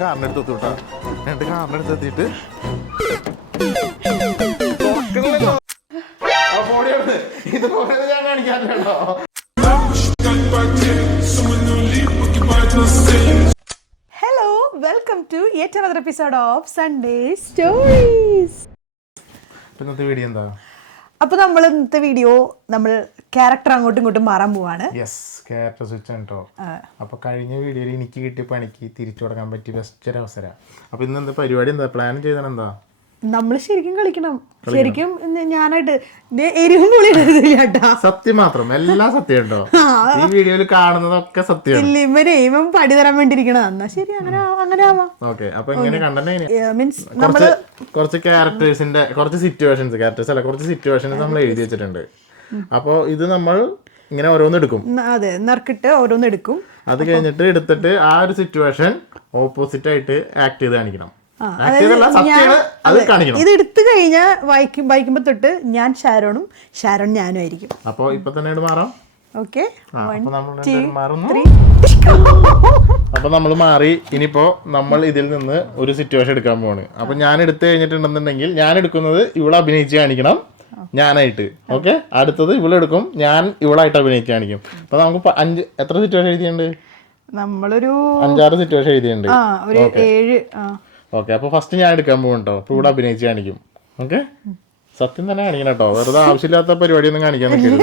കാറിനെടുത്ത് എത്തൂട്ടാ. എന്നിട്ട് കാറിനെടുത്ത് എത്തിയിട്ട് ഇതുപോലെ ഞാൻ കാണിക്കാറില്ലല്ലോ. Hello, welcome to yet another episode of Sunday stories. ഇന്നത്തെ വീഡിയോ എന്താ? അപ്പോൾ നമ്മൾ ഇന്നത്തെ വീഡിയോ നമ്മൾ ക്യാരക്ടർ അങ്ങോട്ടും ഇങ്ങോട്ടും മാറാൻ പോവാണ്. യെസ്, ക്യാരക്ടർ സ്വിച്ച് ആണ് കേട്ടോ. അപ്പോൾ കഴിഞ്ഞ വീഡിയോയിൽ എനിക്ക് കിട്ടിയ പണിക്ക് തിരിച്ചു കൊടുക്കാൻ പറ്റിയ ബെസ്റ്റ് ഒരു അവസരം. അപ്പോൾ ഇന്ന് എന്താ പരിപാടി, എന്താ പ്ലാൻ ചെയ്തത്? എന്താ നമ്മൾ ശരിക്കും കളിക്കണം. ശരിക്കും ഞാനായിട്ട് എരിവും പുളി ഇടരുതില്ല. സത്യം മാത്രം, എല്ലാം സത്യം ഉണ്ടോ? ഈ വീഡിയോയിൽ കാണുന്നതൊക്കെ സത്യമാണ്. ഇവൻ പടി തരാൻ വേണ്ടിയിരിക്കണം. എന്നാ ശരി, അങ്ങനെ ആവാം. ഓക്കെ, അപ്പൊ എങ്ങനെ കണ്ടന്റ് മീൻസ് നമ്മള് കുറച്ച് ക്യാരക്ടേഴ്സിന്റെ കുറച്ച് സിറ്റുവേഷൻസ് നമ്മൾ എഴുതി വെച്ചിട്ടുണ്ട്. അപ്പോൾ ഇത് നമ്മൾ ഇങ്ങനെ ഓരോന്നെടുക്കും. അതെ, നറുക്കിട്ട് ഓരോന്നെടുക്കും. അത് കഴിഞ്ഞിട്ട് എടുത്തിട്ട് ആ ഒരു സിറ്റുവേഷൻ ഓപ്പോസിറ്റ് ആയിട്ട് ആക്ട് ചെയ്ത് കാണിക്കണം. ഇത് എടുത്തു കഴിഞ്ഞാൽ വായിക്കുമ്പോ തൊട്ട് ഞാൻ ഷാരോണും ഷാരോൺ ഞാനും ആയിരിക്കും. അപ്പൊ ഇപ്പൊ തന്നെ മാറാം. ഓക്കെ, അപ്പൊ നമ്മൾ മാറി. ഇനിയിപ്പോ നമ്മൾ ഇതിൽ നിന്ന് ഒരു സിറ്റുവേഷൻ എടുക്കാൻ പോവാണ്. അപ്പൊ ഞാൻ എടുത്തു കഴിഞ്ഞിട്ടുണ്ടെന്നുണ്ടെങ്കിൽ ഞാൻ എടുക്കുന്നത് ഇവിടെ അഭിനയിച്ച് കാണിക്കണം ഞാനായിട്ട്. ഓക്കെ, അടുത്തത് ഇവളെടുക്കും, ഞാൻ ഇവളായിട്ട് അഭിനയിച്ച് കാണിക്കും. അപ്പൊ നമുക്ക് എത്ര സിറ്റുവേഷൻ എഴുതിയുണ്ട്? നമ്മളൊരു 5-6 സിറ്റുവേഷൻ എഴുതിയുണ്ട്. ഓക്കെ, അപ്പൊ ഫസ്റ്റ് ഞാൻ എടുക്കാൻ പോകും കേട്ടോ. അപ്പൊ ഇവിടെ അഭിനയിച്ച് കാണിക്കും. ഓക്കെ, സത്യം തന്നെ കാണിക്കണം കേട്ടോ. വെറുതെ ആവശ്യമില്ലാത്ത പരിപാടിയൊന്നും കാണിക്കാൻ നിൽക്കരുത്.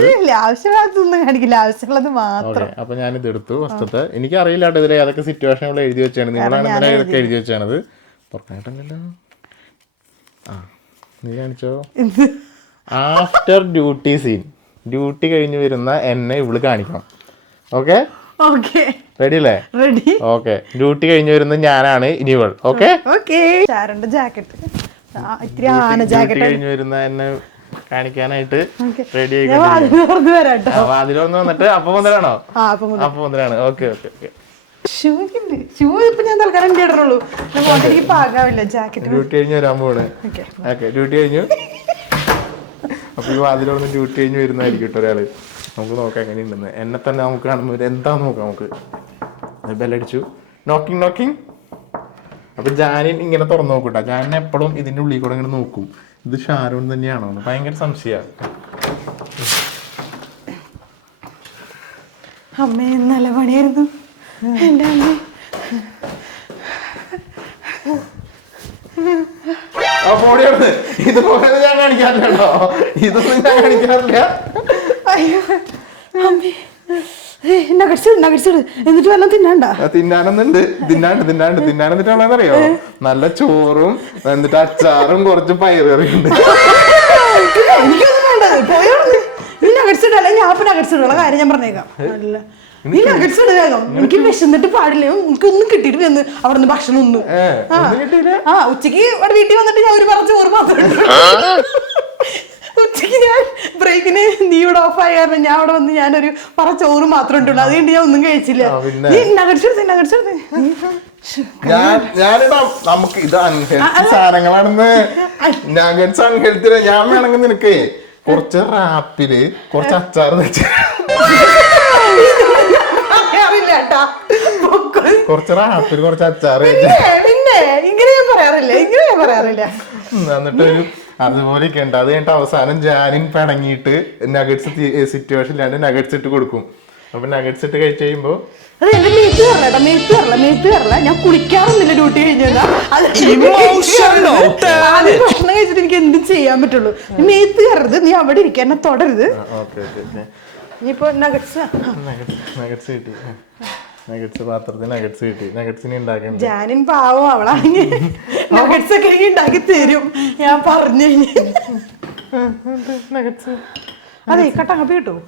ഓക്കെ, അപ്പൊ ഞാനിത് എടുത്തു ഫസ്റ്റത്തെ. എനിക്ക് അറിയില്ല കേട്ടോ ഇതിൽ ഏതൊക്കെ സിറ്റുവേഷൻ ഇവിടെ എഴുതി വെച്ചാണ്. നിങ്ങളാണ് ഇന്നലെ ഏതൊക്കെ എഴുതി വെച്ചാണത്. പുറത്തായിട്ടല്ലോ. ആ, നീ കാണിച്ചോ. ആഫ്റ്റർ ഡ്യൂട്ടി സീൻ, ഡ്യൂട്ടി കഴിഞ്ഞ് വരുന്ന എന്നെ ഇവള് കാണിക്കണം. ഓക്കെ, റെഡി അല്ലേ? റെഡി. ഓക്കെ, ഡ്യൂട്ടി കഴിഞ്ഞ് വരുന്നത് ഞാനാണ് ഇനി ഇവൾ. ഓക്കെ, കഴിഞ്ഞ് വരുന്ന എന്നെ കാണിക്കാനായിട്ട് റെഡി ആയിട്ട് അതിലൊന്ന് വന്നിട്ട് അപ്പൊ മുതലാണോ? അപ്പൊ മുതലാണ്. Okay okay okay. ഡ്യൂട്ടി കഴിഞ്ഞ് വരാൻ പോണ്. ഓക്കെ, ഡ്യൂട്ടി കഴിഞ്ഞു. അപ്പൊ ഈ വാതിലൊന്ന് ഡ്യൂട്ടി കഴിഞ്ഞ് വരുന്നതായിരിക്കും കേട്ടോ ഒരാള്. നമുക്ക് നോക്കാം എങ്ങനെയുണ്ടെന്ന്. എന്നെ തന്നെ നമുക്ക് കാണുമ്പോൾ എന്താന്ന് നോക്കാം. നമുക്ക് ബെല്ലടിച്ചു. നോക്കിങ്. അപ്പൊ ജാനിൻ ഇങ്ങനെ തുറന്നു നോക്കൂട്ടാ. ഞാൻ എപ്പോഴും ഇതിന്റെ ഉള്ളിൽ കൂടെ ഇങ്ങനെ നോക്കും, ഇത് ഷാരോൺ തന്നെയാണോ എന്ന്. ഭയങ്കര സംശയമാണ്. അമ്മേ, നല്ല പണിയായിരുന്നു എൻ്റെ അമ്മ. ഇതുപോലെ ഞാൻ കാണിക്കാറില്ലല്ലോ. ഇതൊന്നും ഞാൻ കാണിക്കാറില്ല. അയ്യോ അമ്മേ, എന്നിട്ട് വല്ലതും തിന്നാനൊന്നുണ്ട്. തിന്നാനെന്നിട്ടാണെന്നറിയോ? നല്ല ചോറും എന്നിട്ട് അച്ചാറും കുറച്ച് പയറുകറിയുണ്ട്. കാര്യം ഞാൻ പറഞ്ഞേക്കാം. നീ നഗറ്റ്സ് ഇട് വേഗം. എനിക്ക് വിശന്നിട്ട് പാടില്ല. എനിക്കൊന്നും കിട്ടിയിട്ടില്ലെന്ന് അവിടെ നിന്ന് ഭക്ഷണം ഒന്നും. ഉച്ചക്ക് വീട്ടിൽ വന്നിട്ട് ഞാൻ ഒരു പറഞ്ഞ ചോറ് മാത്രം. ഉച്ചക്ക് ഞാൻ ബ്രേക്കിന് നീ ഇവിടെ ഓഫ് ആയ കാരണം ഞാൻ അവിടെ വന്ന് ഞാനൊരു പറ ചോറ് മാത്രം ഉണ്ടുള്ളൂ. അതുകൊണ്ട് ഞാൻ ഒന്നും കഴിച്ചില്ല. നീ നഗറ്റ്സ് നമുക്ക് ഇത് അൺഹെൽത്തി സാധനങ്ങളാണെന്ന്. Nuggets unhealthy. ഞാൻ വേണമെങ്കിൽ നിനക്ക് കുറച്ച് റാപ്പില് കുറച്ച് അച്ചാർ വെച്ച് കുറച്ച് റാപ്പില് കുറച്ച് അച്ചാർ പിന്നെ ഇങ്ങനെ ഞാൻ പറയാറില്ല. എന്നിട്ടൊരു അതുപോലെയൊക്കെ ഉണ്ട്. അത് കഴിഞ്ഞിട്ട് അവസാനം ജാനിൻ പിണങ്ങിയിട്ട് നഗറ്റ്സ് സിറ്റുവേഷനിലാണ്ട് നഗറ്റ്സ് ഇട്ട് കൊടുക്കും. അപ്പൊ നഗറ്റ്സ് ഇട്ട് കഴിച്ച് കഴിയുമ്പോ ഞാൻ കുളിക്കാറൊന്നുമില്ല ഡ്യൂട്ടി കഴിഞ്ഞാൽ. ഭക്ഷണം കഴിച്ചിട്ട് എനിക്ക് എന്തും ചെയ്യാൻ പറ്റുള്ളൂ. മേത്ത് കയറരുത്, നീ അവിടെ ഇരിക്കാൻ, എന്നെ തൊടരുത്. ഇനിയിപ്പോ നഗറ്റ്സ് കിട്ടി. നഗറ്റ്സ് പാത്രത്തിൽ നഗറ്റ്സ് കിട്ടി. നഗറ്റ്സിനെ ഉണ്ടാക്കണം. ജാനിൻ പാവം, അവളാണെങ്കിൽ നഗറ്റ്സ് ഒക്കെ ഉണ്ടാക്കി തരും ഞാൻ പറഞ്ഞു. അതെ, കട്ടങ്ങാപ്പി കിട്ടും.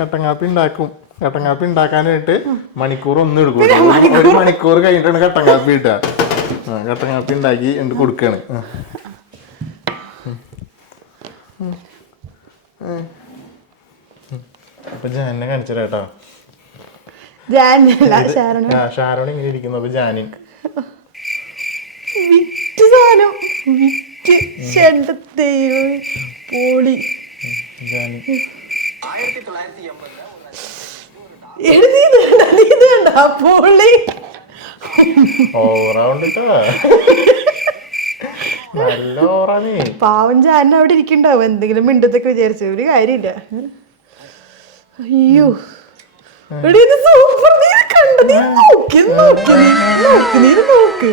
കട്ടങ്ങാപ്പി ഉണ്ടാക്കും. കട്ടങ്ങാപ്പി ഉണ്ടാക്കാനായിട്ട് മണിക്കൂർ ഒന്നും എടുക്കും. 1 മണിക്കൂർ കഴിഞ്ഞിട്ടാണ് കട്ടങ്ങാപ്പി കിട്ടുക. കട്ടങ്ങാപ്പി ഉണ്ടാക്കി എന്നിട്ട് കൊടുക്കാണ്. അപ്പൊ ജാനിനെ കാണിച്ചു കേട്ടോ. ഷാരോൺ ഇങ്ങനെ ഇരിക്കുന്നു. അപ്പൊ ജാനിൻ പോളി ഇത് കണ്ട പൊളി. ഓവറാവണ്ടിട്ടാ, നല്ല ഓവറാണേ. പാവം ജാൻ അവിടെ ഇരിക്കണ്ടാവും എന്തെങ്കിലും മിണ്ടത്തൊക്കെ വിചാരിച്ചു, ഒരു കാര്യമില്ല. അയ്യോ എടി ഇത് സൂപ്പർ. നീ കണ്ട, നീ നോക്ക് നോക്ക് നോക്ക് നീ നോക്ക്.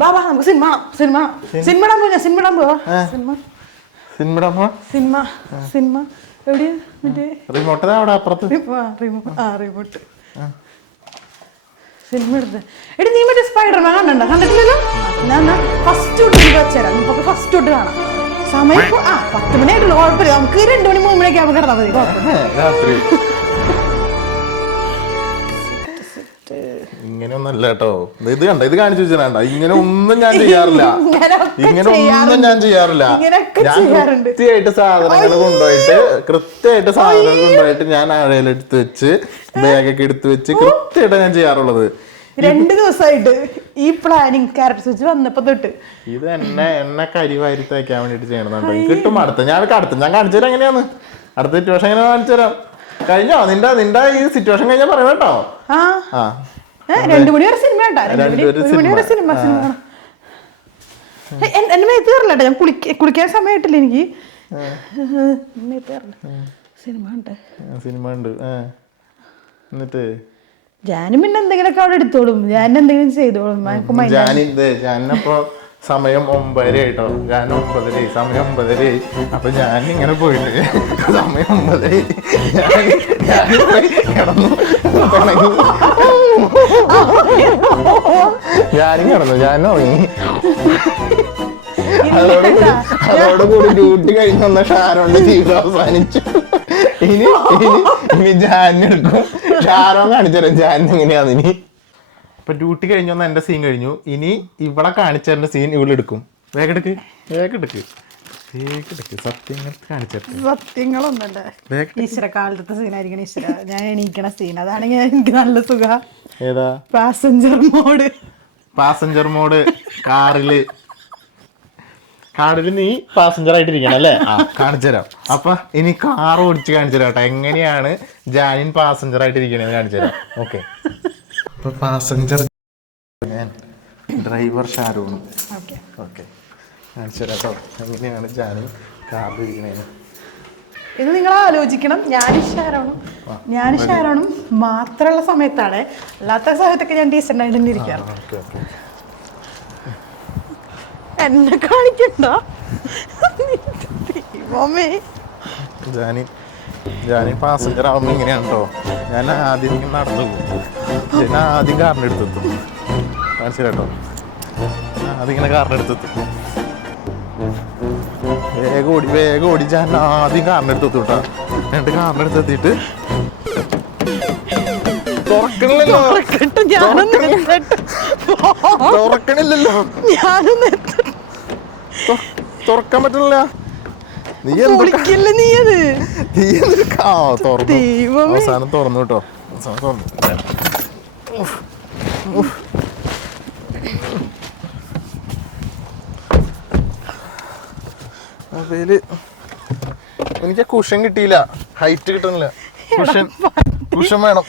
ബാബാ നമുക്ക് സിനിമ സിനിമ സിനിമ ഇടാൻ പോവാ. സിനിമ ഇടാൻ പോവാ. സിനിമ സിനിമ എവിടെയാ? മറ്റേ റിമോട്ട് അവിടെ അപ്പുറത്ത്. റിമോട്ട് സിനിമ എടുത്ത്. എടി നീ മറ്റേ സ്പൈഡർമാൻ കണ്ടിട്ടില്ലല്ലോ? ഞാൻ ഫസ്റ്റ് തൊട്ട് എനിക്ക് വെച്ചുതരാം, നമുക്ക് ഫസ്റ്റ് തൊട്ട് കാണാം. സമയം 10 മണിയായിട്ടുള്ളൂ, കുഴപ്പമില്ല. നമുക്ക് 2 മണി 3 മണിയൊക്കെ ആകുമ്പോൾ കിടന്നാൽ മതി, കുഴപ്പമില്ല. ഇങ്ങനെയൊന്നല്ല കേട്ടോ, ഇത് കണ്ട, ഇത് കാണിച്ചു വെച്ചാ ഇങ്ങനെ ഒന്നും ഞാൻ ചെയ്യാറില്ല. ഇങ്ങനെ ഒന്നും ഞാൻ ചെയ്യാറില്ല. ഞാൻ കൃത്യമായിട്ട് സാധനങ്ങൾ കൊണ്ടുപോയിട്ട് ഞാൻ അഴയിലെടുത്ത് വെച്ച് ബാഗൊക്കെ എടുത്ത് വെച്ച് കൃത്യമായിട്ട് ഞാൻ ചെയ്യാറുള്ളത്. 2 ദിവസമായിട്ട് ഈ പ്ലാനിങ് ക്യാരറ്റ് സ്വിച്ച് വന്നപ്പോ തൊട്ട് ഇത് എന്നെ കരിവാരി തയ്ക്കാൻ വേണ്ടിട്ട് ചെയ്യണമെന്നുണ്ടോ? കിട്ടും അടുത്ത ഞാൻ കാണിച്ചു തരാം എങ്ങനെയാന്ന്. അടുത്ത സിറ്റുവേഷൻ എങ്ങനെ കാണിച്ചു തരാം. കഴിഞ്ഞോ നിന്റെ ഈ സിറ്റുവേഷൻ കഴിഞ്ഞാൽ പറയാം കേട്ടോ. 2 മണി വരെ സിനിമ കേട്ടോ. 2 മണി വരെ സിനിമ എന്റെ മേത്ത് കയറില്ല കേട്ടോ. ഞാൻ കുളിക്കാൻ സമയമായിട്ടില്ല എനിക്ക്. സിനിമ ഉണ്ട്. എന്നിട്ട് ജാനും പിന്നെ എന്തെങ്കിലുമൊക്കെ അവിടെ എടുത്തോളും, ഞാൻ എന്തെങ്കിലും ചെയ്തോളും. ഞാനിപ്പോ സമയം 9:30 ആയിട്ടോ. ഞാൻ 9:30, സമയം 9:30. അപ്പൊ ഞാനിങ്ങനെ പോയിട്ട് സമയം 9:30 കിടന്നു. ഞാൻ ഉറങ്ങി. അതോടുകൂടി ഡ്യൂട്ടി കഴിഞ്ഞ് വന്ന ഷാരോന്റെ ജീവിതം അവസാനിച്ചു. ഇനി ജാനെടുക്കും. ഷാരോ കാണിച്ചുതരാം ജാൻ എങ്ങനെയാന്ന്. ഇനി ഇപ്പൊ ഡ്യൂട്ടി കഴിഞ്ഞു വന്ന എന്റെ സീൻ കഴിഞ്ഞു. ഇനി ഇവിടെ കാണിച്ചതിന്റെ സീൻ ഇവിടെ എടുക്കും. വേഗെടുക്ക്. സത്യങ്ങളൊന്നല്ല ഈശ്വര, കാലത്തെ സീനായിരിക്കണം ഈശ്വര. ഞാൻ എണീക്കണ സീൻ അതാണെങ്കിൽ എനിക്ക് നല്ല സുഖ. ഏതാ? പാസഞ്ചർ മോഡ് കാറില് നീ പാസഞ്ചർ ആയിട്ടിരിക്കണം അല്ലേ? കാണിച്ചു തരാം. അപ്പൊ ഇനി കാർ ഓടിച്ച് കാണിച്ചു തരാം കേട്ടോ, എങ്ങനെയാണ് ജാനിൻ പാസഞ്ചർ ആയിട്ടിരിക്കണേന്ന് കാണിച്ചു തരാം. ഓക്കെ, അപ്പൊ പാസഞ്ചർ ഞാൻ, ഡ്രൈവർ ഷാരൂൺ. ഓക്കെ, കാണിച്ചു തരാം കേട്ടോ എങ്ങനെയാണ് ജാനിൻ കാറിൽ ഇരിക്കണേന്ന്. ഇത് നിങ്ങൾ ആലോചിക്കണം. ഞാൻ ഷാരോണും മാത്രമുള്ള സമയത്താണ്, അല്ലാത്ത സമയത്തൊക്കെ ഞാൻ ഡീസൻ്റ് ആയിട്ട് തന്നെ ഇരിക്കാറ്. എന്നെ കാണിക്കണ്ട. ജാനി പാസഞ്ചർ ആവുമ്പോ ഇങ്ങനെയാണ് കേട്ടോ. ഞാൻ ആദ്യം നടന്നു പോകും. ഞാൻ ആദ്യം കാറിൻ്റെ അടുത്തെത്തും. കാണിച്ചു കേട്ടോ, അതിങ്ങനെ കാറിൻ്റെ അടുത്തെത്തും. വേഗം ഓടി ഞാൻ ആദ്യം കാറിൻ്റെ അടുത്തെത്തും കേട്ടോ. എന്നിട്ട് കാറിൻ്റെ അടുത്തെത്തിയിട്ട് തുറക്കാൻ പറ്റില്ല. നീ അവസാനം തുറന്നു കേട്ടോ. അതില് എനിക്ക് കുഷൻ കിട്ടിയില്ല, ഹൈറ്റ് കിട്ടുന്നില്ല. കുഷൻ വേണം.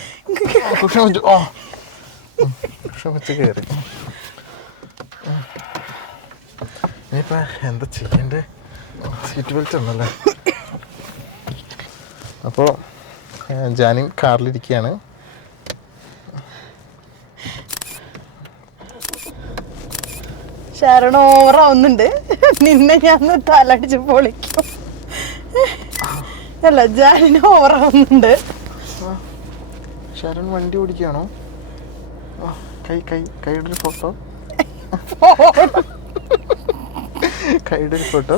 കുഷൻ വെച്ചു. കുഷൻ വെച്ച് കയറി. ഇനിയിപ്പോ എന്താ ചെയ്യണ്ടേ? സീറ്റ് ബെൽറ്റ് ഉണ്ടല്ലേ. അപ്പോൾ ജാനി കാറിലിരിക്കുകയാണ്. ഷാരോൺ ഓവറാവുന്നുണ്ട്. നിന്നെ ഞാൻ തലടിച്ച് പൊളിക്കും. അല്ല, ജാനിന് ഓവറാവുന്നുണ്ട്. ഷാരോൺ വണ്ടി ഓടിക്കുകയാണോ? കൈയുടെ ഒരു ഫോട്ടോ. കൈയുടെ ഒരു ഫോട്ടോ.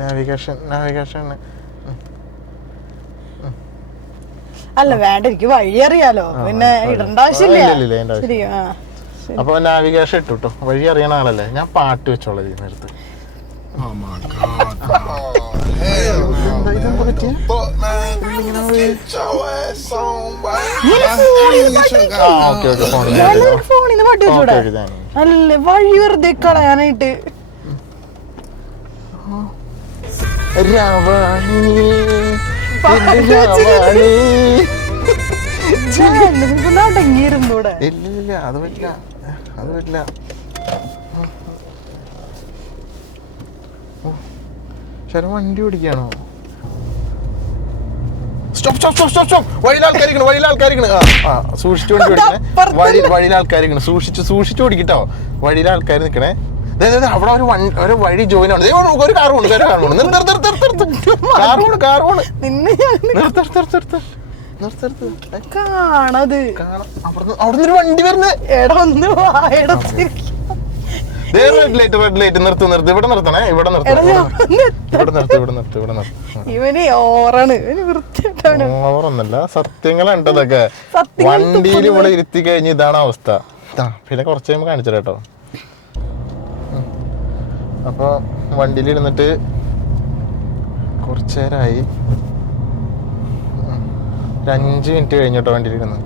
നാവിഗേഷൻ. അല്ല വേണ്ട, എനിക്ക് വഴി അറിയാലോ, പിന്നെ ഇടണ്ട ആവശ്യമില്ല. അപ്പൊ നാവിഗേഷൻ ഇട്ടു കേട്ടോ. വഴി അറിയണ ആളല്ലേ. ഞാൻ പാട്ട് വെച്ചോളാം ഈ നേരത്ത്. ഫോണിന്ന് പാട്ട് വെച്ചൂടെ? അല്ലേ വഴി വെറുതെ കളയാനായിട്ട്. അടങ്ങിയിരുന്നൂടെ? ഇല്ല അത് പറ്റില്ല, അത് പറ്റില്ല. ശരം വണ്ടി ഓടിക്കാണോ? വഴിയിൽ ആൾക്കാരിക്കണ്. സൂക്ഷിച്ചു വണ്ടി ഓടിക്കണേ. വഴിയിൽ ആൾക്കാരിക്കണ്. സൂക്ഷിച്ചു ഓടിക്കട്ടോ. വഴിയിൽ ആൾക്കാർ നിക്കണേ. അവിടെ ഒരു വഴി ജോയിൻ ആണ്. ഒരു കാർ പോണ്. അവിടുന്ന് വണ്ടി വരുന്നേ. റെഡ് ലൈറ്റ് നിർത്ത്. ഇവിടെ നിർത്തണേ. ഇവിടെ നിർത്ത്. ഓറൊന്നല്ല, സത്യങ്ങളുണ്ടതൊക്കെ. വണ്ടിയിൽ ഇവിടെ ഇരുത്തി കഴിഞ്ഞ് ഇതാണ് അവസ്ഥ. പിന്നെ കുറച്ച് കഴിയുമ്പോൾ കാണിച്ചു കേട്ടോ. അപ്പൊ വണ്ടിയിൽ ഇരുന്നിട്ട് കുറച്ചു നേരമായി. 5 മിനിറ്റ് കഴിഞ്ഞോട്ടോ വണ്ടിയിൽ ഇരുന്ന്.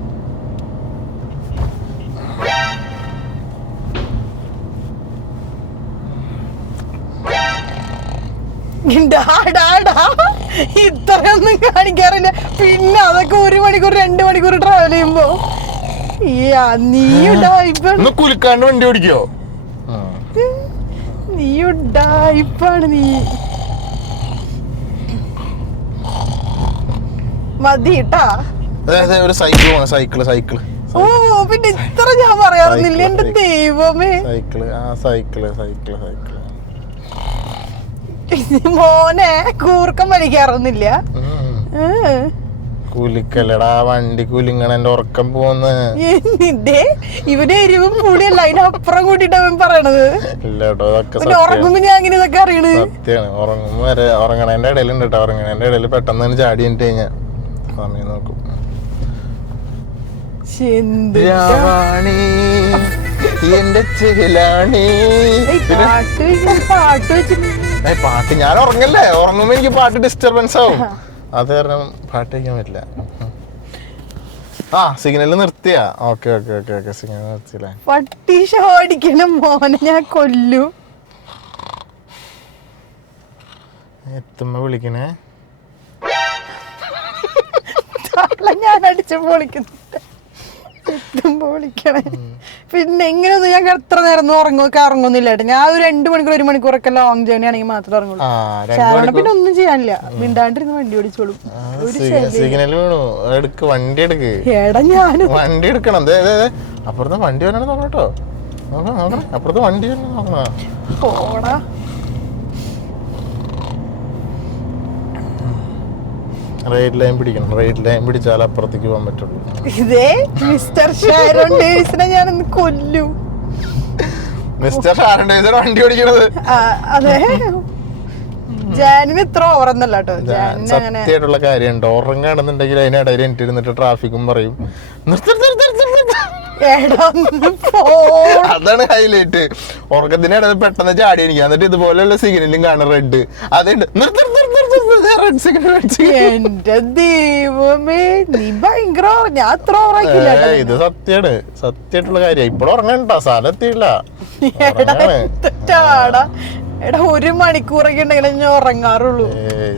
ഇത്രയൊന്നും കാണിക്കാറില്ല. പിന്നെ അതൊക്കെ 1 മണിക്കൂർ 2 മണിക്കൂർ ട്രാവൽ ചെയ്യുമ്പോ നീ കുലുക്കാണ്ട് വണ്ടി ഓടിക്കോ? നീ ഉഡായിപ്പാണ് നീ. മതിട്ടാ. ഒരു സൈക്കിള്. ഓ പിന്നെ ഇത്ര ഞാൻ പറയാറുന്നില്ല. എന്റെ ദൈവമേ. സൈക്കിള് മോനെ കൂർക്കം വലിക്കാറൊന്നില്ല. കുലിക്കല്ലടാ, വണ്ടി കുലിങ്ങണ. എന്റെ ഉറക്കം പോന്ന്. ഇവന് എരിവും കൂടിയല്ല, അതിനപ്പുറം കൂട്ടിട്ട് അവൻ പറയണത്. ഇല്ലട്ടോ, ഉറങ്ങുമ്പോ ഞാൻ അങ്ങനെ ഇതൊക്കെ അറിയണത് സത്യാണ്. ഉറങ്ങുമ്പോ വരെ ഉറങ്ങണേന്റെ ഇടയിലുണ്ട് കേട്ടോ. ഉറങ്ങണേന്റെ ഇടയിൽ പെട്ടെന്ന് തന്നെ ചാടി കഴിഞ്ഞിട്ട് കഴിഞ്ഞാ സമയം നോക്കും. എന്റെ പാട്ട് ഞാൻ ഉറങ്ങല്ലേ. ഉറങ്ങുമ്പോ എനിക്ക് പാട്ട് ഡിസ്റ്റർബൻസ് ആവും. അത് കാരണം പാട്ട് വയ്ക്കാൻ പറ്റില്ല. സിഗ്നല് നിർത്തിയാ? ഓക്കെ. സിഗ്നൽ നിർത്തിയില്ലേ? പട്ടി ഷോടിക്കണ മോനെ ഞാൻ കൊല്ലു. എത്തുമ്പോ വിളിക്കണേ. ഞാൻ അടിച്ചു പൊളിക്കുന്നുണ്ട്. എത്തുമ്പോ വിളിക്കണേ. പിന്നെ ഇങ്ങനെയൊന്നും ഞാൻ എത്ര നേരം ഉറങ്ങുന്നില്ല കേട്ടോ. ഞാൻ ഒരു 2 മണിക്കൂർ 1 മണിക്കൂറൊക്കെ ലോങ് ജേർണി ആണെങ്കിൽ മാത്രമേ ഉറങ്ങുള്ളൂ. പിന്നെ ഒന്നും ചെയ്യാനില്ല. മിണ്ടാണ്ടിരുന്ന് വണ്ടി ഓടിച്ചോളും. വണ്ടി എടുക്കണം. അപ്പുറത്തെ വണ്ടി വരണം നോക്കട്ടോ. അപ്പുറത്തെ വണ്ടി പോടാ. റൈറ്റ് ലൈൻ പിടിക്കണം. റൈറ്റ് ലൈൻ പിടിച്ചാൽ അപ്പുറത്തേക്ക് പോകാൻ പറ്റുള്ളൂ. ഇതേ മിസ്റ്റർ ഷാരോൺ ഡേവിസിനെ ഞാനൊന്ന് കൊല്ലും. മിസ്റ്റർ ഷാരോൺ ഡേവിസ് വണ്ടി ഓടിക്കണത്. അതെ, ജാനിന് ഇത്ര ഓറന്നല്ല കേട്ടോ. സത്യമായിട്ടുള്ള കാര്യമുണ്ട്. ഉറങ്ങാണെന്നുണ്ടെങ്കിൽ അതിനിടയിൽ എനിക്ക് ഇരുന്നിട്ട് ട്രാഫിക്കും പറയും. അതാണ് ഹൈലൈറ്റ്. ഉറക്കത്തിനിടയിൽ പെട്ടെന്ന് ചാടി എനിക്ക്. എന്നിട്ട് ഇതുപോലെയുള്ള സിഗ്നലും കാണും റെഡ്. അതുണ്ട്. എന്റെ ദൈവമേ, നീ ഭയങ്കര. ഞാൻ അത്ര ഉറങ്ങില്ല. ഇത് സത്യമായിട്ടുള്ള കാര്യം. ഇപ്പോഴും ഉറങ്ങണ്ട, സ്ഥലം എത്തിയില്ല. എടാ 1 മണിക്കൂറൊക്കെ ഉണ്ടെങ്കിൽ ഞാൻ ഉറങ്ങാറുള്ളൂ.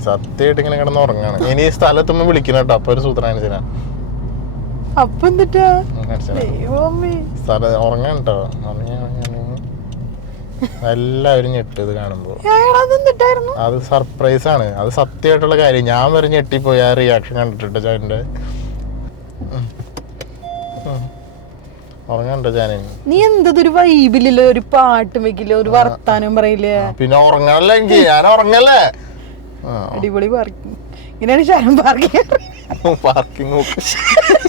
സത്യമായിട്ട് ഇങ്ങനെ കിടന്ന് ഉറങ്ങാണ്. ഇനി സ്ഥലത്തുമ്പോ വിളിക്കണം കേട്ടോ. അപ്പൊ ഒരു സൂത്രാനുസരിച്ചാ. അപ്പൊ എന്നിട്ടാ ഉറങ്ങാൻ കേട്ടോ. എല്ലാവരും ഞെട്ടും ഇത് കാണുമ്പോ. അത് സർപ്രൈസ് ആണ്. അത് സത്യമായിട്ടുള്ള കാര്യം. ഞാൻ വരെ ഞെട്ടിപ്പോയി ആ റിയാക്ഷൻ കണ്ടിട്ട്. ചാനിന്റെ ഉറങ്ങണ്ടോ ചാനൽ? നീ എന്തൊരു വൈബിലല്ലോ, ഒരു പാട്ടും വെക്കില്ല, ഒരു വർത്താനം പറയില്ല. പിന്നെ ഉറങ്ങാനല്ല എനിക്ക്. ഞാൻ ഉറങ്ങല്ലേ. അടിപൊളി പാർക്കിംഗ്. ഇങ്ങനെയാണ് ഷാരൻ പാർക്കിംഗ്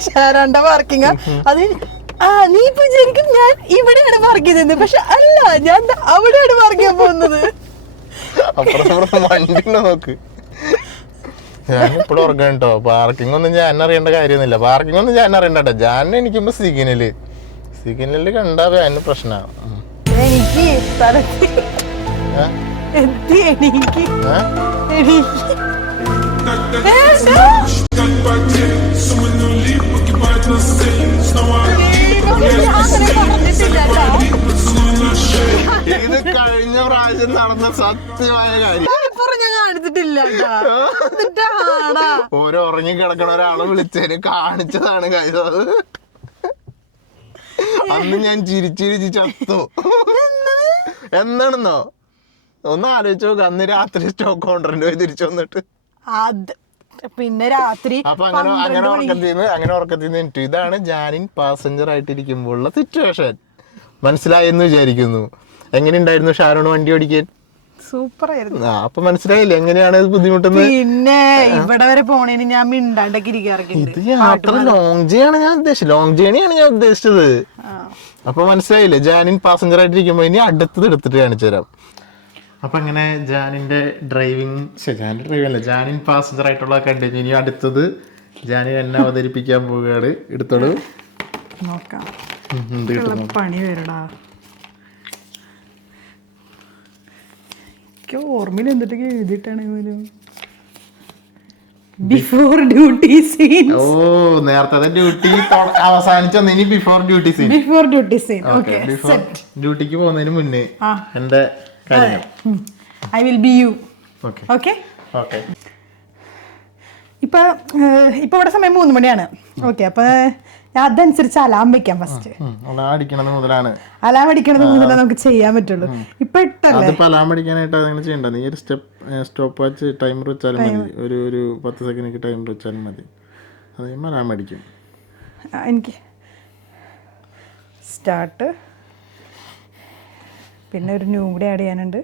ഷാരാന്റെ പാർക്കിംഗ്. അത് നീ ഇപ്പൊ ശരിക്കും ഞാൻ ഇവിടെയാണ് പാർക്ക് ചെയ്തത്. പക്ഷെ അല്ല, ഞാൻ അവിടെയാണ് പാർക്ക് ചെയ്യാൻ പോകുന്നത്. അപ്പുറത്ത് വണ്ടി നോക്ക്. ഞാൻ ഇപ്പോഴും ഉറങ്ങാൻ കേട്ടോ. പാർക്കിംഗ് ഒന്നും ഞാൻ അറിയേണ്ട കാര്യമൊന്നുമില്ല. പാർക്കിംഗ് ഒന്നും ഞാൻ അറിയണ്ട. ഞാൻ എനിക്കുമ്പോ സിഗ്നല് കണ്ടാ അതിന് പ്രശ്നമാണ്. എനിക്ക് ഇത് കഴിഞ്ഞ പ്രാവശ്യം നടന്ന സത്യമായ കാര്യം. ഞാൻ കാണിച്ചിട്ടില്ല. ഓരോ ഉറങ്ങി കിടക്കണ ഒരാളെ വിളിച്ചതിന് കാണിച്ചതാണ് കാര്യം. അത് അന്ന് ഞാൻ ചിരിച്ചിരിച്ച് ചത്തു. എന്താണെന്നോ ഒന്ന് ആലോചിച്ച് നോക്ക്. അന്ന് രാത്രി സ്റ്റോക്ക് കൗണ്ടറിന്റെ പോയി തിരിച്ചു വന്നിട്ട് പിന്നെ രാത്രി അപ്പൊ അങ്ങനെ ഉറക്കത്തിന്ന് എനിക്ക് ഇതാണ് ജാനിൻ പാസഞ്ചർ ആയിട്ടിരിക്കുമ്പോഴുള്ള സിറ്റുവേഷൻ. മനസ്സിലായെന്ന് വിചാരിക്കുന്നു. എങ്ങനെയുണ്ടായിരുന്നു ഷാരോണ് വണ്ടി ഓടിക്കാൻ? സൂപ്പർ ആയിരുന്നു. അപ്പൊ മനസ്സിലായില്ലേ എങ്ങനെയാണ് ബുദ്ധിമുട്ടുന്നത്? പിന്നെ ഇവിടെ വരെ പോണേന് ഞാൻ മിണ്ടാണ്ടൊക്കെ ഇരിക്കാറൊക്കെ. ഇത് യാത്ര ലോങ് ജേണിയാണ് ഞാൻ ഉദ്ദേശിച്ചത്. അപ്പൊ മനസ്സിലായില്ലേ? ജാനിൻ പാസഞ്ചർ ആയിട്ടിരിക്കുമ്പോ ഇനി അടുത്തത് എടുത്തിട്ട് കാണിച്ചു തരാം. അപ്പൊ അങ്ങനെ ജാനിന്റെ ജാനിൻ പാസഞ്ചർ ആയിട്ടുള്ള കണ്ടിന്യൂ. ഇനി അടുത്തത് ജാനിൻ എന്നെ അവതരിപ്പിക്കാൻ പോവുകയാണ്. എടുത്തോളൂ. നോക്കാം. പണി വരടാ. ഓർമ്മയിൽ എന്തിട്ടൊക്കെ എഴുതിയിട്ടാണ് ബിഫോർ ഡ്യൂട്ടി സീൻ. ഓ നേരത്തെ ഡ്യൂട്ടി അവസാനിച്ചു. ഇനി ബിഫോർ ഡ്യൂട്ടി സീൻ. ബിഫോർ ഡ്യൂട്ടിക്ക് പോകുന്നതിന് മുന്നേ എന്റെ I will be you. Okay. ഇപ്പൊ ഇവിടെ സമയം 3 മണിയാണ്. ഓക്കെ, അപ്പൊ അതനുസരിച്ച് അലാം വെക്കാം. ഫസ്റ്റ് അലാം അടിക്കണത് മുതലാണ് നമുക്ക് ചെയ്യാൻ പറ്റുള്ളൂ. ഇപ്പൊ ഇട്ടല്ലേ അലാം അടിക്കാനായിട്ട് അങ്ങനെ ചെയ്യണ്ട. നീ ഒരു സ്റ്റോപ്പ് വാച്ച് ടൈമർ വെച്ചാലും മതി. ഒരു 10 സെക്കൻഡ് ടൈമർ വെച്ചാലും മതി. അത് കഴിയുമ്പോൾ അലാം അടിക്കും. എനിക്ക് സ്റ്റാർട്ട്, പിന്നെ ഒരു ന്യൂ കൂടി ആഡ് ചെയ്യാനുണ്ട്.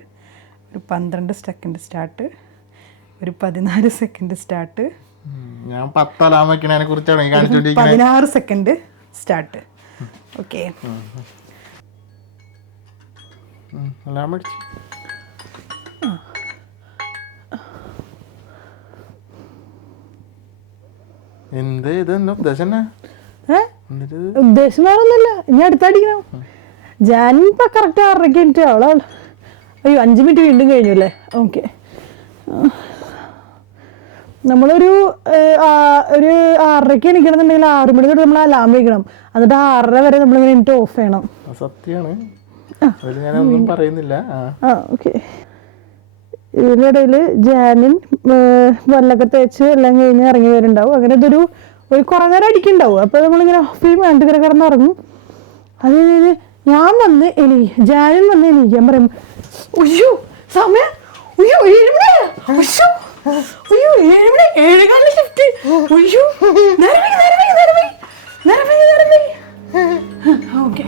ഒരു 12 സെക്കൻഡ് സ്റ്റാർട്ട്, ഒരു 14 സെക്കൻഡ് സ്റ്റാർട്ട്. ഞാൻ 10 അലാം വെക്കണതിനെ കുറിച്ചാണ് 16 സെക്കൻഡ് സ്റ്റാർട്ട്. ഓക്കെ, അലാം അടിച്ചു. എന്ത് ഇതെന്താ ഉദ്ദേശം? ഉദ്ദേശം വേറൊന്നുമില്ല. ഇനി അടുത്തടിക്കണം. ജാൻ ഇപ്പൊ കറക്റ്റ് 6:30 മിനിറ്റ്. അയ്യോ 5 മിനിറ്റ് വീണ്ടും കഴിഞ്ഞു അല്ലേ? ഓക്കെ, നമ്മളൊരു 6:30 എണീക്കണമെന്നുണ്ടെങ്കിൽ 6 മണി തൊട്ട് നമ്മൾ അലാം വയ്ക്കണം. എന്നിട്ട് 6:30 വരെ നമ്മളിങ്ങനെ എനിക്ക് ഓഫ് ചെയ്യണം. സത്യമാണ്, ഞാനൊന്നും പറയുന്നില്ല. ഓക്കെ, ഇതിനിടയിൽ ജാനിൻ വല്ലൊക്കെ തേച്ച് എല്ലാം കഴിഞ്ഞ് ഇറങ്ങി വരുന്നുണ്ടാവും. അങ്ങനെ ഇതൊരു കുറേ നേരം അടിക്കുന്നുണ്ടാവും. അപ്പോൾ നമ്മളിങ്ങനെ ഓഫ് ചെയ്യുമ്പോൾ ഇങ്ങനെ കിടന്നിറങ്ങും. അത് കഴിഞ്ഞ് ഞാൻ വന്ന് ജാനിൻ വന്ന് എണീക്കാൻ പറയും. ഉയ്യോ സമയം, ഉയ്യോ 7 മണി, ഉയ്യോ 7 മണി, 7:15 ഷിഫ്റ്റ്, ഉയ്യോ ഓക്കെ.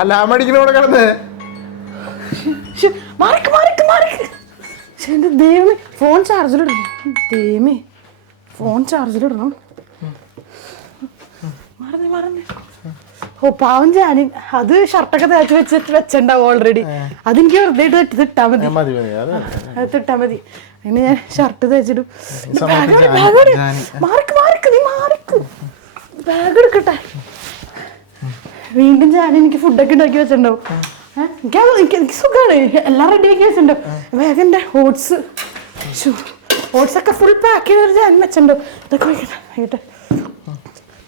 അലാമടിക്കണോടെ കിടന്ന് എന്റെ ദൈവമേ, ഫോൺ ചാർജിലിടണം. ദൈവമേ, ഫോൺ ചാർജിലിടണം. മറന്നേ. ഓ പാവം ജാനിൻ, അത് ഷർട്ടൊക്കെ തേച്ച് വെച്ചിട്ടുണ്ടാവും ഓൾറെഡി. അതെനിക്ക് വെറുതെ ഇട്ടാ മതി. അത് ഇട്ടാ മതി. അങ്ങനെ ഞാൻ ഷർട്ട് തേച്ചിടും. ബാഗ് എടുക്കട്ടെ. വീണ്ടും ജാനിൻ എനിക്ക് ഫുഡൊക്കെ ഉണ്ടാക്കി വെച്ചിട്ടുണ്ടാവും. എനിക്ക് സുഖമാണ്, എല്ലാം റെഡി ആക്കി വെച്ചിട്ടുണ്ടാവും. വേഗം എൻ്റെ ഓട്സൊക്കെ ഫുൾ പാക്ക് ചെയ്തൊരു ജാനിൻ വെച്ചിട്ടുണ്ടാവും. ഇതൊക്കെ വൈകിട്ടെ.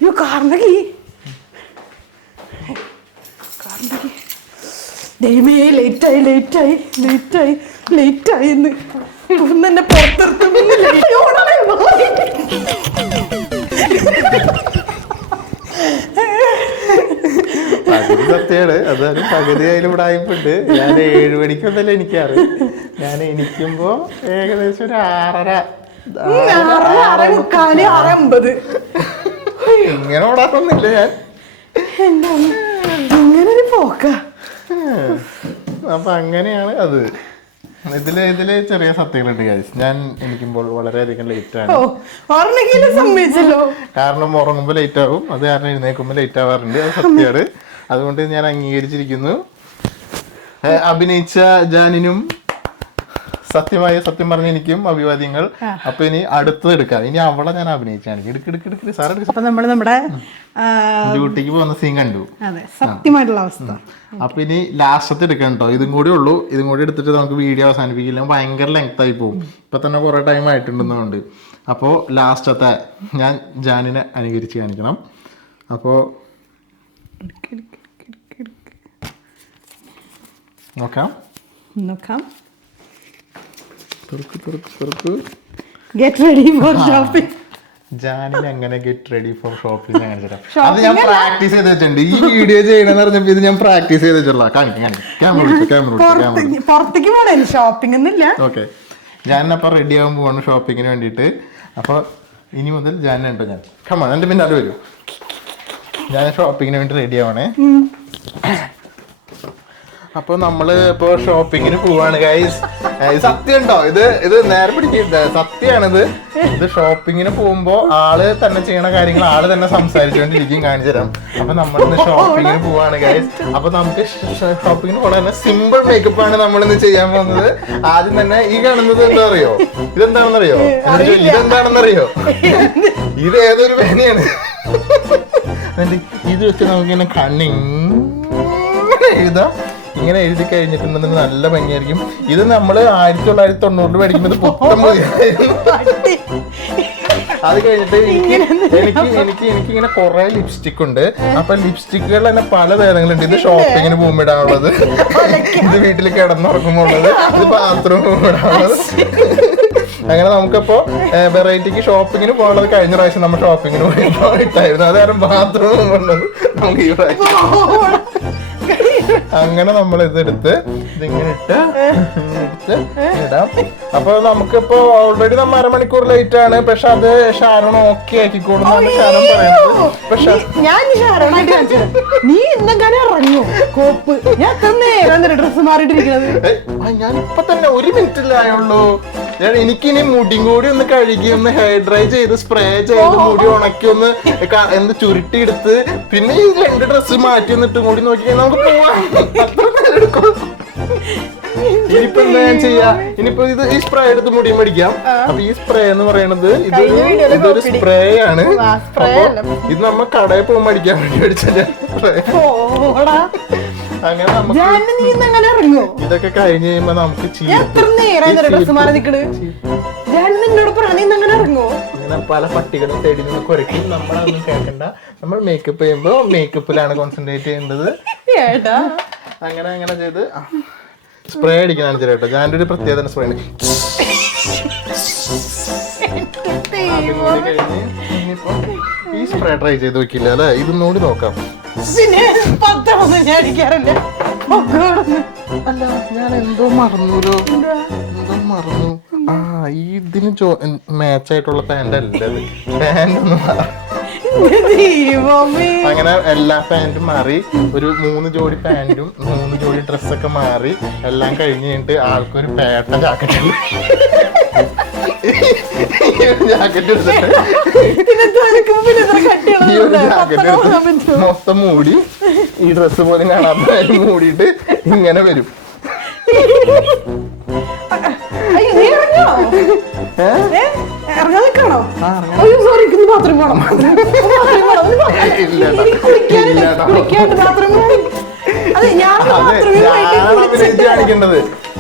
അയ്യോ കാറിൻ്റെ കീ ദൈവമേ, ലേറ്റായി എന്ന് ഒന്നെന്നെ പുറത്തെടുത്തുന്നില്ല. പകുതി സത്യമാണ്. അതായത് പകുതി അതിലും ഇടായ്പുണ്ട്. ഞാൻ 7 മണിക്കൊന്നല്ല എനിക്കാറ്. ഞാൻ എണീക്കുമ്പോ ഏകദേശം ഒരു 6:30 ഇങ്ങനെ ഓടാറൊന്നുമില്ല ഞാൻ. ഇങ്ങനൊരു പോക്ക. അപ്പൊ അങ്ങനെയാണ് അത്. ഇതില് ചെറിയ സത്യങ്ങളുണ്ട് ഗൈസ്. ഞാൻ എണീക്കുമ്പോൾ വളരെയധികം ലേറ്റ് ആണ്. കാരണം ഉറങ്ങുമ്പോൾ ലേറ്റ് ആവും, അത് കാരണം എഴുന്നേൽക്കുമ്പോൾ ലേറ്റ് ആവാറുണ്ട്. അത് സത്യമാണ്. അതുകൊണ്ട് ഞാൻ അംഗീകരിച്ചിരിക്കുന്നു. അഭിനയിച്ച ജാനിനും സത്യം പറഞ്ഞ എനിക്കും അഭിവാദ്യങ്ങൾ. അപ്പൊ ഇനി അടുത്തത് എടുക്കാം. ഇനി അവളെ ഞാൻ അഭിനയിച്ചാണ്. എടുക്ക് സാർ. അപ്പൊ നമ്മള് നമ്മുടെ ഡ്യൂട്ടിക്ക് പോകുന്ന സീൻ കണ്ടു. അതെ, സത്യമായിട്ടുള്ള അവസ്ഥ. അപ്പൊ ഇനി ലാസ്റ്റത്തെ എടുക്കാം കേട്ടോ. ഇതും കൂടി ഉള്ളൂ. ഇതും കൂടി എടുത്തിട്ട് നമുക്ക് വീഡിയോ അവസാനിപ്പിക്കില്ല. ഭയങ്കര ലെങ്ത് ആയി പോകും. ഇപ്പൊ തന്നെ കുറെ ടൈം ആയിട്ടുണ്ടെന്നുണ്ട്. അപ്പോൾ ലാസ്റ്റത്തെ ഞാൻ ജാനിനെ അനുകരിച്ച് കാണിക്കണം. അപ്പോൾ നോക്കാം. Get ready for shopping. ജാനിന് എങ്ങനെ ഗെറ്റ് റെഡി ഫോർ ഷോപ്പിംഗ് കാണിച്ചുതരാം. അത് ഞാൻ പ്രാക്ടീസ് ചെയ്ത് വെച്ചിട്ടുണ്ട്. ഈ വീഡിയോ ചെയ്യണമെന്ന് പറഞ്ഞപ്പോ ഇത് ഞാൻ പ്രാക്ടീസ് ചെയ്ത് വെച്ചിട്ടുള്ള. പുറത്തേക്ക് പോണേ, ഷോപ്പിംഗ് ഒന്നുമില്ല. ഓക്കെ, ഞാനപ്പോ റെഡി ആകാൻ പോവാണ് ഷോപ്പിങ്ങിന് വേണ്ടിയിട്ട്. അപ്പൊ ഇനി മുതൽ ജാനുണ്ടോ ഞാൻ കമാ എന്റെ പിന്നെ അത് വരും. ഞാൻ ഷോപ്പിങ്ങിന് വേണ്ടി റെഡി ആവണേ. അപ്പൊ നമ്മള് ഇപ്പൊ ഷോപ്പിങ്ങിന് പോവാണ് ഗൈസ്. സത്യം ഉണ്ടോ? ഇത് നേരെ പിടിക്കരുത്, സത്യമാണിത്. ഇത് ഷോപ്പിങ്ങിന് പോകുമ്പോ ആള് തന്നെ ചെയ്യണ കാര്യങ്ങൾ ആള് തന്നെ സംസാരിച്ചുകൊണ്ടിരിക്കും. കാണിച്ചു തരാം. അപ്പൊ നമ്മളിന്ന് ഷോപ്പിങ്ങിന് പോവാണ് ഗൈസ്. അപ്പൊ നമുക്ക് ഷോപ്പിങ്ങിന് പോകണ സിമ്പിൾ മേക്കപ്പ് ആണ് നമ്മളിന്ന് ചെയ്യാൻ പോകുന്നത്. ആദ്യം തന്നെ ഈ കാണുന്നത് എന്താ അറിയോ? ഇതെന്താണെന്നറിയോ? ഇതെന്താണെന്നറിയോ? ഇത് ഏതൊരു പേനയാണ്. ഇത് വെച്ച് നമുക്കിങ്ങനെ എഴുതാം. ഇങ്ങനെ എഴുതി കഴിഞ്ഞിട്ടുണ്ടെങ്കിൽ നല്ല ഭംഗിയായിരിക്കും. ഇത് നമ്മള് 1990 പഠിക്കുന്നത് പുത്തം അത് കഴിഞ്ഞിട്ട് എനിക്ക് ഇങ്ങനെ കുറെ ലിപ്സ്റ്റിക് ഉണ്ട്. അപ്പൊ ലിപ്സ്റ്റിക്കുകൾ തന്നെ പല ഭേദങ്ങളുണ്ട്. ഇത് ഷോപ്പിങ്ങിന് പോകുമ്പോ ഇടാനുള്ളത്, ഇത് വീട്ടിൽ കിടന്നുറങ്ങുമ്പോ ഉള്ളത്, ഇത് ബാത്റൂം ഇടാനുള്ളത്. അങ്ങനെ നമുക്കിപ്പോ വെറൈറ്റിക്ക് ഷോപ്പിങ്ങിന് പോകാനുള്ളത് കഴിഞ്ഞ പ്രാവശ്യം നമ്മൾ ഷോപ്പിങ്ങിന് പോയിട്ടായിരുന്നു. അത് കാരണം ബാത്റൂം കൊണ്ടത് നമുക്ക് ഈ പ്രാവശ്യം. അങ്ങനെ നമ്മൾ ഇതെടുത്ത് ഇതിങ്ങനെ ഇട്ട് ഇടാം. അപ്പൊ നമുക്കിപ്പോ ഓൾറെഡി നമ്മ അരമണിക്കൂർ ലേറ്റ് ആണ്. പക്ഷെ അത് ഷാരോൺ ഓക്കെ ആക്കിക്കോളുന്നാണ് ഷാരോൺ പറയുന്നത്. പക്ഷെ ഞാനിപ്പൊ തന്നെ 1 മിനിറ്റിലായുള്ളൂ. എനിക്കിനി മുടിയും കൂടി ഒന്ന് കഴുകി ഒന്ന് ഹെയർ ഡ്രൈ ചെയ്ത് സ്പ്രേ ചെയ്ത് മുടി ഉണക്കി ഒന്ന് ചുരുട്ടിയെടുത്ത് പിന്നെ ഈ 2 ഡ്രസ്സ് മാറ്റി എന്നിട്ടും കൂടി നോക്കി നമുക്ക് പോവാം. അത്ര നേരം എടുക്കും. ഇനിയിപ്പോ എന്താ ഞാൻ ചെയ്യാ? ഇനിയിപ്പോ ഈ സ്പ്രേ എടുത്ത് മുടിയും മേടിക്കാം. അപ്പൊ ഈ സ്പ്രേ എന്ന് പറയുന്നത് ഇതൊരു സ്പ്രേ ആണ്. ഇത് നമ്മ കടയിൽ പോകുമ്പോൾ മേടിക്കാൻ വേണ്ടി മേടിച്ച സ്പ്രേ. അങ്ങനെ നമുക്ക് ഇതൊക്കെ കഴിഞ്ഞ് കഴിയുമ്പോ നമുക്ക് അങ്ങനെ പല പട്ടികളും തേടി നിന്ന് കുരയ്ക്കും. നമ്മളതൊന്നും കേൾക്കണ്ട. നമ്മൾ മേക്കപ്പ് ചെയ്യുമ്പോ മേക്കപ്പിലാണ് കോൺസെൻട്രേറ്റ് ചെയ്യേണ്ടത്. അങ്ങനെ ചെയ്ത് സ്പ്രേ അടിക്കാനാണ് ചേട്ടോ. ഞാൻ്റെ ഒരു പ്രത്യേകത സ്പ്രേ ആണ്. ഇനിയിപ്പോ ഈ സ്പ്രേ ട്രൈ ചെയ്ത് വെക്കില്ല അല്ലെ? ഇതൊന്നുകൂടി നോക്കാം. അല്ല, ഞാൻ എന്തോ മറന്നൂലോ. ആ, ഇതിന് മാച്ചായിട്ടുള്ള പാന്റ് അല്ലത്. പാന്റ് ഒന്നും അങ്ങനെ എല്ലാ പാന്റും മാറി. ഒരു 3 ജോഡി പാന്റും 3 ജോഡി ഡ്രസ്സൊക്കെ മാറി എല്ലാം കഴിഞ്ഞ് കഴിഞ്ഞിട്ട് ആൾക്കൊരു പേട്ട ജാക്കറ്റ് ഉണ്ട്. ജാക്കറ്റ് എടുത്തിട്ട് മൊത്തം മൂടി ഈ ഡ്രസ്സ് പോലും കാണാത്ത മൂടിയിട്ട് ഇങ്ങനെ വരും.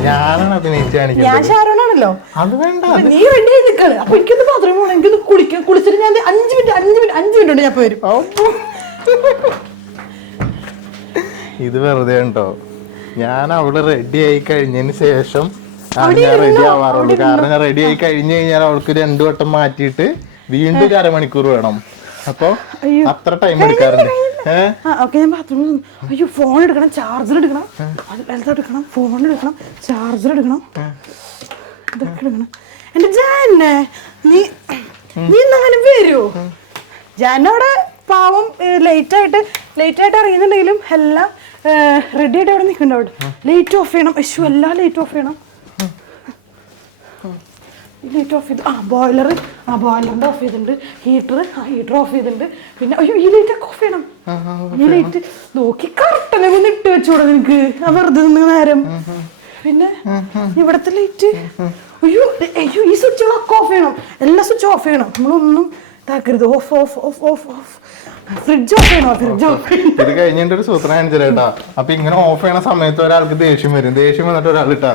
ഞാനാണ് അഭിനയിച്ച് കാണിക്കേണ്ടത്. ഞാൻ ഷാരോണാണല്ലോ. അത് വേണ്ട, നീ റെഡി ആയി നിൽക്കാണ്. അപ്പൊ എനിക്കൊന്ന് ബാത്റൂമിൽ പോകണം. എനിക്കൊന്ന് കുളിച്ചിട്ട് ഞാൻ 5 മിനിറ്റ് കൊണ്ട് ഞാൻ വരും. ഇത് വെറുതെ ഉണ്ടോ? ഞാൻ അവള് റെഡി ആയി കഴിഞ്ഞതിന് ശേഷം ഞാൻ റെഡി ആവാറുള്ളൂ. കാരണം ഞാൻ റെഡി ആയി കഴിഞ്ഞു കഴിഞ്ഞാൽ അവൾക്ക് 2 വട്ടം മാറ്റിയിട്ട് വീണ്ടും 1/2 മണിക്കൂർ വേണം. അപ്പൊ അത്ര ടൈം എടുക്കാറുണ്ട്. ഞാൻ ബാത്റൂമിൽ അയ്യോ ഫോൺ എടുക്കണം, ചാർജർ എടുക്കണം, എടുക്കണം, ഫോൺ എടുക്കണം, ചാർജർ എടുക്കണം, ഇതൊക്കെ എടുക്കണം. എന്റെ ജാനെ നീ ഇന്നങ്ങനെ വരുമോ? ജാനോടെ പാവം ലേറ്റ് ആയിട്ട് അറിയുന്നുണ്ടെങ്കിലും എല്ലാം റെഡി ആയിട്ട് അവിടെ നിൽക്കണ്ട. അവിടെ ലൈറ്റ് ഓഫ് ചെയ്യണം. ഇഷ്യൂ എല്ലാം ലൈറ്റ് ഓഫ് ചെയ്യണം. ലൈറ്റ് ഓഫ് ചെയ്ത് ബോയിലറിന്റെ ഓഫ് ചെയ്തിട്ടുണ്ട്. ഹീറ്റർ ഓഫ് ചെയ്തിട്ടുണ്ട്. പിന്നെ അയ്യോ ഈ ലൈറ്റ് ഒക്കെ ഓഫ് ചെയ്യണം. ഈ ലൈറ്റ് നോക്കി കറക്റ്റനെ ഒന്ന് ഇട്ട് വെച്ചൂടെ നിനക്ക്? വെറുതെ നിന്ന് നേരം പിന്നെ ഇവിടത്തെ ലൈറ്റ് അയ്യോ അയ്യോ ഈ സ്വിച്ചുകളൊക്കെ ഓഫ് ചെയ്യണം, എല്ലാ സ്വിച്ചും ഓഫ് ചെയ്യണം, നമ്മളൊന്നും ഇതാക്കരുത്. Off off off off off fridge off ചെയ്യണോ? ഫ്രിഡ്ജ് ഓഫ് ചെയ്യണം. ഇത് കഴിഞ്ഞിട്ട് ഒരു സൂത്രം കാണിച്ചാ. അപ്പൊ ഇങ്ങനെ ഓഫ് ചെയ്യണ സമയത്ത് ഒരാൾക്ക് ദേഷ്യം വരും. ദേഷ്യം വന്നിട്ട് ഒരാൾ ഇട്ടാ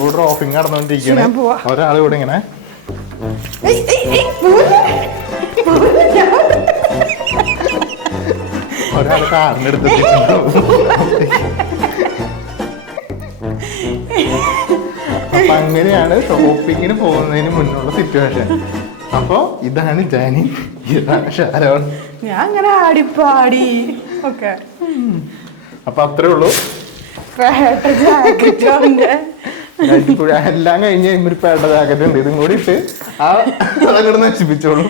ഇവിടെ ഓഫിങ് നടന്നുകൊണ്ടിരിക്കണേ, ഒരാൾ ഇവിടെ ഇങ്ങനെ ഒരാൾ കാറിനെടുത്തിട്ടുണ്ടോ. അപ്പൊ അങ്ങനെയാണ് ഷോപ്പിങ്ങിന് പോകുന്നതിന് മുന്നുള്ള സിറ്റുവേഷൻ. അപ്പൊ ഇതാണ് ജാനി, ഇതാണ് ഷാരോൺ. ഞാൻ അങ്ങനെ ആടിപ്പാടി ഓക്കെ. അപ്പൊ അത്രേ ഉള്ളൂ. എല്ലാം കഴിഞ്ഞ് കഴിയുമ്പോ ഒരു പേട്ട ജാക്കറ്റ് ഉണ്ട്, ഇതും കൂടി ഇട്ട് അതങ്ങോട്ട് നശിപ്പിച്ചോളൂ.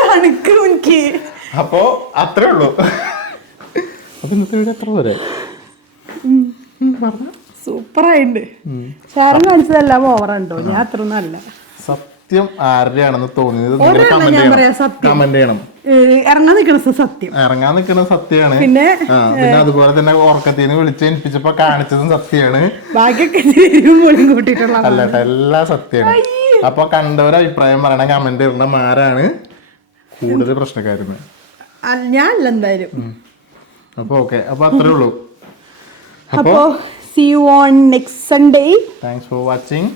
തണുക്കും എനിക്ക്. അപ്പൊ അത്രേ ഉള്ളൂ. അപ്പൊ ഇന്നത്തെ വീട് എത്ര പോരെ? സൂപ്പറായിട്ടുണ്ട്. ഷാരൻ കാണിച്ചതെല്ലാം ഓവറുണ്ടോ? ഞാൻ അത്ര നല്ല സത്യം ആരുടെയാണെന്ന് തോന്നിയത് കമന്റ് ചെയ്യണം. ഇറങ്ങാൻ നിൽക്കണ സത്യം, ഇറങ്ങാൻ നിൽക്കുന്ന സത്യമാണ്. പിന്നെ അതുപോലെ തന്നെ ഉറക്കത്തിന് വിളിച്ച് ഏൽപ്പിച്ചപ്പോ കാണിച്ചതും സത്യമാണ്. ബാക്കിയൊക്കെ കൂട്ടിയിട്ടുള്ള അല്ലട്ടെ, എല്ലാം സത്യമാണ്. അപ്പൊ കണ്ടവരെ അഭിപ്രായം പറയണ കമന്റ് ഇടുന്ന ആരാണ് കൂടുതൽ പ്രശ്നക്കാരെന്ന്. ഞാൻ അല്ല എന്തായാലും. അപ്പൊ ഓക്കെ, അപ്പൊ അത്രേ ഉള്ളൂ. അപ്പോ see you on next Sunday. Thanks for watching.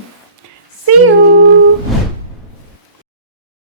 See you.